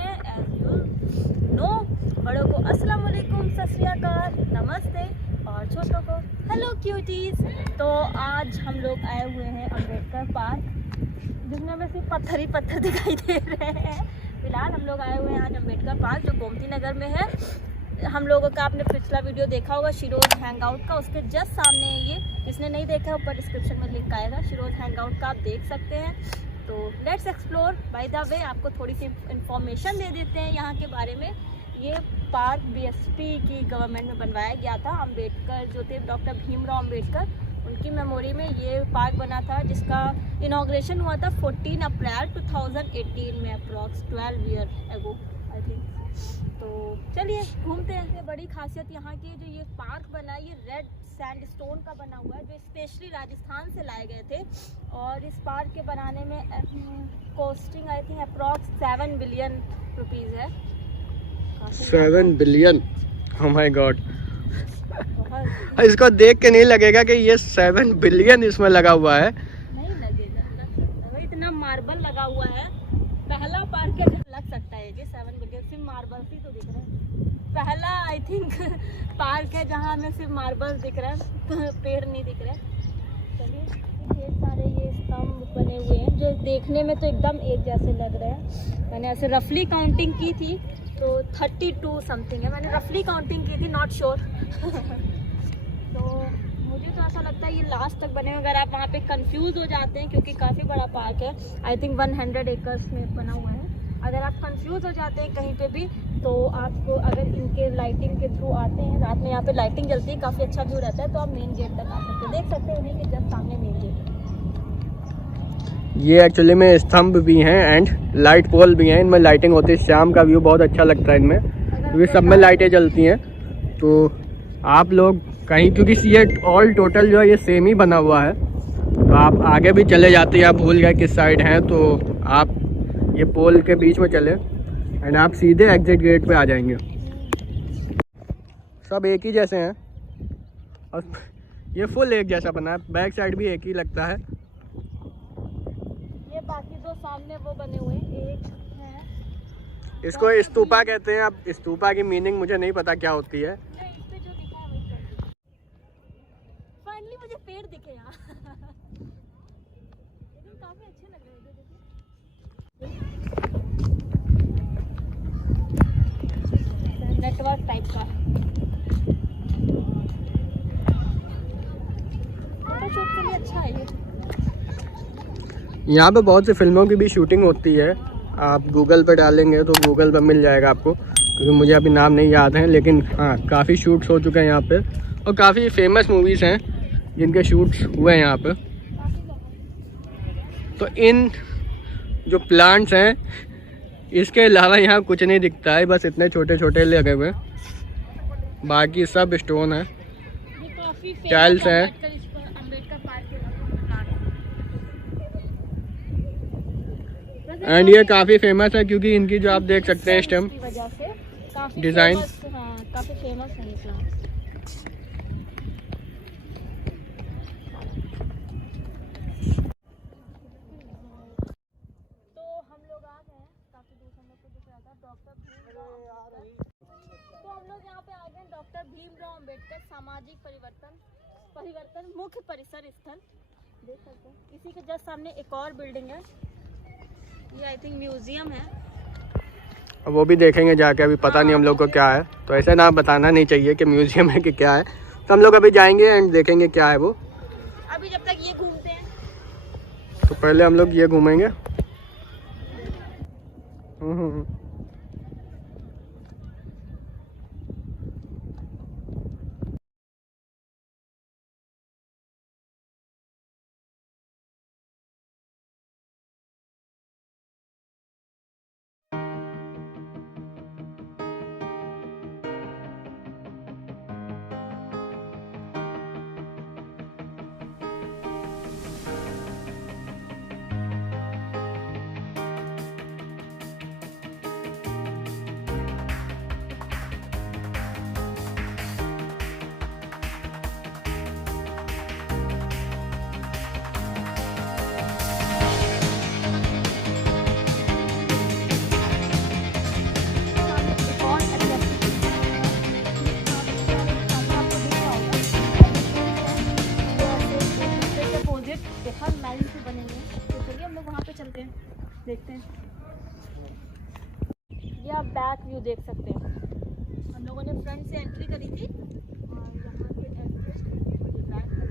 हैं as you know. बड़ों को अस्सलाम वालेकुम, सत श्री अकाल, नमस्ते और छोटों को हेलो क्यूटीज। तो आज हम लोग आए हुए हैं अम्बेडकर पार्क, जिसमें हमें सिर्फ पत्थर ही पत्थर दिखाई दे रहे हैं। फिलहाल हम लोग आए हुए हैं आज अम्बेडकर पार्क, जो गोमती नगर में है। हम लोगों का आपने पिछला वीडियो देखा होगा शिरोज हैंगआउट का, उसके जस्ट सामने है ये। जिसने नहीं देखा ऊपर डिस्क्रिप्शन में लिंक आएगा, शिरोज हैंगआउट का, आप देख सकते हैं। तो let's explore. By the way आपको थोड़ी सी इंफॉर्मेशन दे देते हैं यहाँ के बारे में। ये पार्क बीएसपी की गवर्नमेंट में बनवाया गया था। अम्बेडकर जो थे, डॉक्टर भीमराव अम्बेडकर, उनकी मेमोरी में ये पार्क बना था, जिसका इनॉग्रेशन हुआ था 14 अप्रैल 2018 में, approx 12 year ago I think. तो चलिए घूमते हैं। ये बड़ी खासियत यहाँ की, जो ये पार्क बना है, ये रेड सैंडस्टोन का बना हुआ है, जो स्पेशली राजस्थान से लाए गए थे। और इस पार्क के बनाने में costing I think approx 7 billion rupees है। 7 बिलियन, oh my God। इसको देख के नहीं लगेगा कि ये 7 बिलियन इसमें लगा हुआ है। नहीं लगेगा, इतना मार्बल लगा हुआ है। पहला पार्क के अंदर लग सकता है जी 7 बिलियन, सिर्फ मार्बल ही तो दिख रहे हैं। पहला आई थिंक पार्क है जहाँ हमें सिर्फ मार्बल दिख रहा है, पेड़ नहीं दिख रहे। चलिए, ढेर सारे ये स्तंभ बने हुए हैं, जो देखने में तो एकदम एक जैसे लग रहे हैं। मैंने ऐसे रफली काउंटिंग की थी तो 32 समथिंग है। मैंने रफली काउंटिंग की थी, नॉट श्योर। तो मुझे तो ऐसा लगता है ये लास्ट तक बने। अगर आप वहाँ पे कंफ्यूज हो जाते हैं, क्योंकि काफ़ी बड़ा पार्क है, आई थिंक 100 एकर्स में बना हुआ है। अगर आप कंफ्यूज हो जाते हैं कहीं पे भी, तो आपको अगर इनके लाइटिंग के थ्रू आते हैं, रात में यहाँ पे लाइटिंग जलती है, काफ़ी अच्छा व्यू रहता है, तो आप मेन गेट तक आ सकते हैं। देख सकते हैं उन्हीं के जस्ट सामने मेन गेट है। ये एक्चुअली में स्तंभ भी हैं एंड लाइट पोल भी हैं। इनमें लाइटिंग होती है, शाम का व्यू बहुत अच्छा लगता है इनमें, क्योंकि सब में लाइटें जलती हैं। तो आप लोग कहीं, क्योंकि ये ऑल टोटल जो है ये सेम ही बना हुआ है, तो आप आगे भी चले जाते हैं, आप भूल गए किस साइड हैं, तो आप ये पोल के बीच में चले एंड आप सीधे एग्जिट गेट पे आ जाएंगे। सब एक ही जैसे हैं और ये फुल एक जैसा बना है, बैक साइड भी एक ही लगता है। ये बाकी दो सामने वो बने हुए हैं, एक है इसको स्तूपा कहते हैं। अब स्तूपा की मीनिंग मुझे नहीं पता क्या होती है। फाइनली मुझे पेड़ दिखे यहाँ। लेकिन काफी अच्छे लग रहे हैं, नेटवर्क टाइप का। फोटोशूट के लिए अच्छा है ये। यहाँ पे बहुत सी फिल्मों की भी शूटिंग होती है। आप गूगल पे डालेंगे तो गूगल पे मिल जाएगा आपको, क्योंकि मुझे अभी नाम नहीं याद है, लेकिन हाँ काफ़ी शूट्स हो चुके हैं यहाँ पे, और काफ़ी फेमस मूवीज़ हैं जिनके शूट्स हुए हैं यहाँ पे। तो इन जो प्लांट्स हैं, इसके अलावा यहाँ कुछ नहीं दिखता है, बस इतने छोटे छोटे लगे हुए हैं, बाकी सब स्टोन है, टाइल्स हैं। एंड ये काफ़ी फेमस है, क्योंकि इनकी जो आप देख सकते हैं स्टेम डिज़ाइन, काफ़ी फेमस है ये प्लांट। तो हम लोग आ गए हैं, काफ़ी दूर हम लोग को दिख रहा था डॉक्टर भीमराव अम्बेडकर। तो हम लोग यहाँ पे आ गए डॉक्टर भीमराव अम्बेडकर सामाजिक परिवर्तन मुख्य परिसर स्थल, देख सकते हैं। इसी के जस्ट सामने एक और बिल्डिंग है, ये आई थिंक म्यूजियम है। वो भी देखेंगे जाके, अभी पता नहीं हम लोग को क्या है, तो ऐसे ना बताना नहीं चाहिए कि म्यूजियम है कि क्या है। तो हम लोग अभी जाएंगे एंड देखेंगे क्या है वो। अभी जब तक ये घूमते हैं, तो पहले हम लोग ये घूमेंगे। बैक व्यू देख सकते हैं। हम लोगों ने फ्रंट से एंट्री करी थी और यहाँ से एग्जिट और ये बैक व्यू।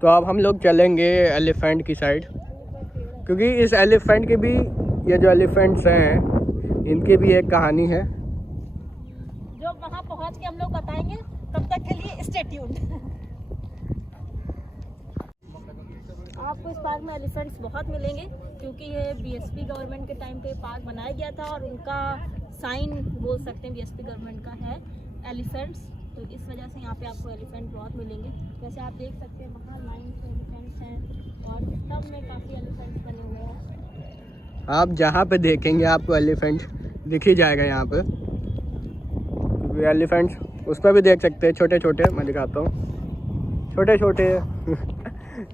तो अब हम लोग चलेंगे एलिफेंट की साइड, क्योंकि इस एलिफेंट की भी, ये जो एलिफेंट्स हैं इनकी भी एक कहानी है जो वहाँ पहुँच के हम लोग बताएंगे। तब तक के लिए स्टे ट्यून्ड। आपको इस पार्क में एलिफेंट्स बहुत मिलेंगे, क्योंकि ये बीएसपी गवर्नमेंट के टाइम पे पार्क बनाया गया था और उनका साइन बोल सकते हैं बीएसपी गवर्नमेंट का है एलिफेंट्स। तो इस वजह से यहाँ पे आपको एलिफेंट बहुत मिलेंगे। जैसे आप देख सकते हैं वहाँ लाइन से एलिफेंट्स हैं और सब में काफ़ी एलिफेंट्स बने हुए हैं। आप जहाँ पे देखेंगे आपको एलिफेंट दिख ही जाएगा यहाँ पे, क्योंकि एलिफेंट्स उस पर भी देख सकते हैं, छोटे छोटे। मैं दिखाता हूँ, छोटे छोटे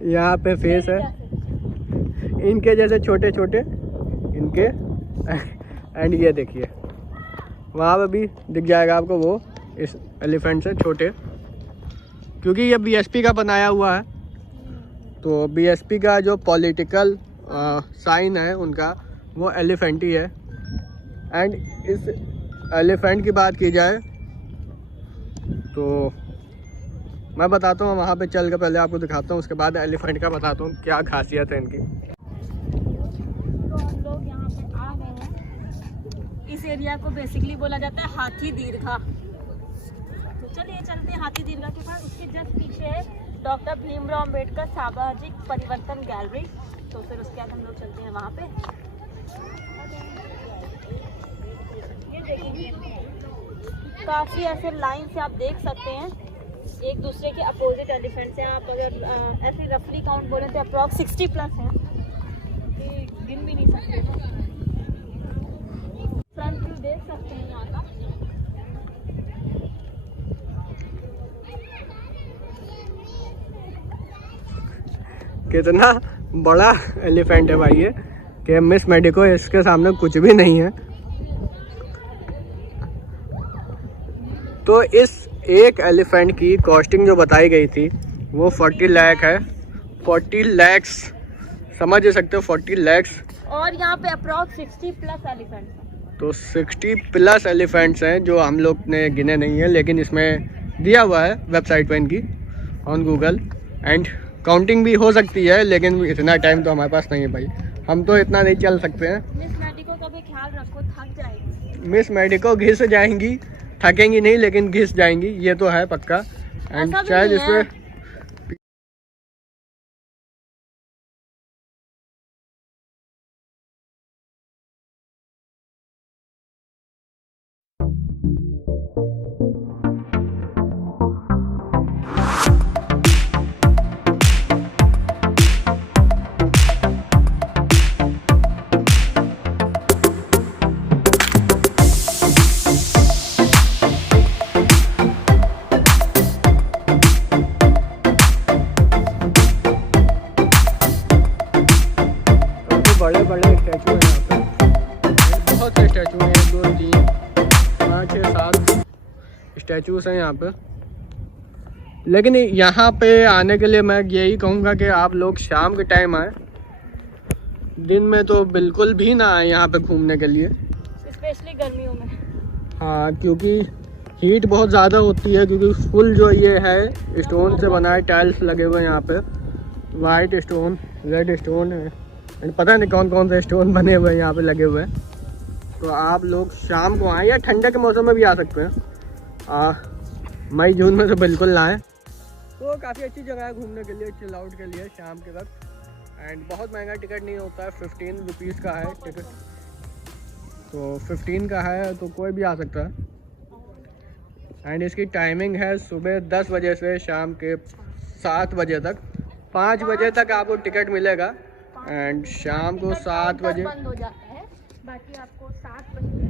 यहाँ पे फेस है इनके जैसे छोटे छोटे इनके। एंड ये देखिए वहाँ पे भी दिख जाएगा आपको वो इस एलिफेंट से छोटे, क्योंकि ये बीएसपी का बनाया हुआ है। तो बीएसपी का जो पॉलिटिकल साइन है उनका वो एलिफेंट ही है। एंड इस एलिफेंट की बात की जाए तो मैं बताता हूँ, वहाँ पे चल के पहले आपको दिखाता हूँ, उसके बाद एलिफेंट का बताता हूँ क्या खासियत है इनकी। तो हम लोग यहाँ पे आ गए हैं। इस एरिया को बेसिकली बोला जाता है हाथी दीर्घा। तो चलिए चलते हैं हाथी दीर्घा के पास। उसके जस्ट पीछे है डॉक्टर भीमराव अम्बेडकर सामाजिक परिवर्तन गैलरी। तो फिर उसके बाद हम लोग चलते हैं वहाँ पे। ये देखिए काफ़ी ऐसे लाइन से आप देख सकते हैं एक दूसरे के अपोजिट एलिफेंट्स हैं। आप अगर ऐसे रफली काउंट बोले तो अप्रॉक्स 60+ हैं, कि गिन भी नहीं सकते। फ्रंट व्यू देख सकते हैं यहाँ का। कितना बड़ा एलिफेंट है भाई ये, कि मिस मेडिको इसके सामने कुछ भी नहीं है। तो इस एक एलिफेंट की कॉस्टिंग जो बताई गई थी वो 40 लाख है। 40 लाख समझ सकते हो, 40 लाख। और यहाँ पे अप्रॉक्स 60+ एलिफेंट्स हैं। तो 60+ एलिफेंट्स हैं जो हम लोग ने गिने नहीं है, लेकिन इसमें दिया हुआ है वेबसाइट पे इनकी ऑन गूगल। एंड काउंटिंग भी हो सकती है, लेकिन इतना टाइम तो हमारे पास नहीं है भाई, हम तो इतना नहीं चल सकते हैं। मिस मेडिको का भी ख्याल रखो, थक जाएगी। मिस मेडिको घिस जाएंगी, थकेंगी नहीं लेकिन घिस जाएंगी, ये तो है पक्का। एंड शायद इसमें बड़े बड़े स्टैचू हैं यहाँ पे, बहुत से स्टैचू हैं, 1 2 3 5 6 7 स्टैचूस हैं यहाँ पे। लेकिन यहाँ पे आने के लिए मैं यही कहूँगा कि आप लोग शाम के टाइम आए, दिन में तो बिल्कुल भी ना आए यहाँ पे घूमने के लिए, स्पेशली गर्मियों में। हाँ, क्योंकि हीट बहुत ज़्यादा होती है, क्योंकि फुल जो ये है स्टोन से बना है, टाइल्स लगे हुए हैं यहाँ पे, वाइट स्टोन, रेड स्टोन है, पता नहीं कौन कौन से स्टोन बने हुए हैं यहाँ पे लगे हुए हैं। तो आप लोग शाम को आएँ या ठंडे के मौसम में भी आ सकते हैं, मई जून में तो बिल्कुल ना आए। तो काफ़ी अच्छी जगह है घूमने के लिए, चिल आउट के लिए शाम के वक्त। एंड बहुत महंगा टिकट नहीं होता है, 15 रुपीज़ का है टिकट, तो 15 का है तो कोई भी आ सकता है। एंड इसकी टाइमिंग है सुबह 10 बजे से शाम के 7 बजे तक, 5 बजे तक आपको टिकट मिलेगा। एंड शाम को 7 बजे बंद हो जाता है, बाकी आपको 7 बजे।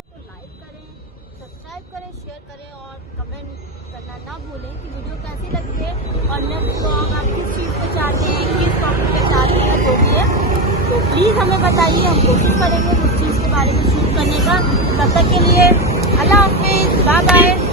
तो लाइक करें, सब्सक्राइब करें, शेयर करें और कमेंट करना ना भूलें कि वीडियो कैसी लगी है और नेक्स्ट ब्लॉग आप किस चीज़ पे चाहते हैं, किस टॉपिक पे चाहते हैं, जो भी है तो प्लीज़ हमें बताइए, हम कोशिश करेंगे उस चीज़ के बारे में शूट करने का। तब तक के लिए अल्लाह हाफिज़, बाय बाय।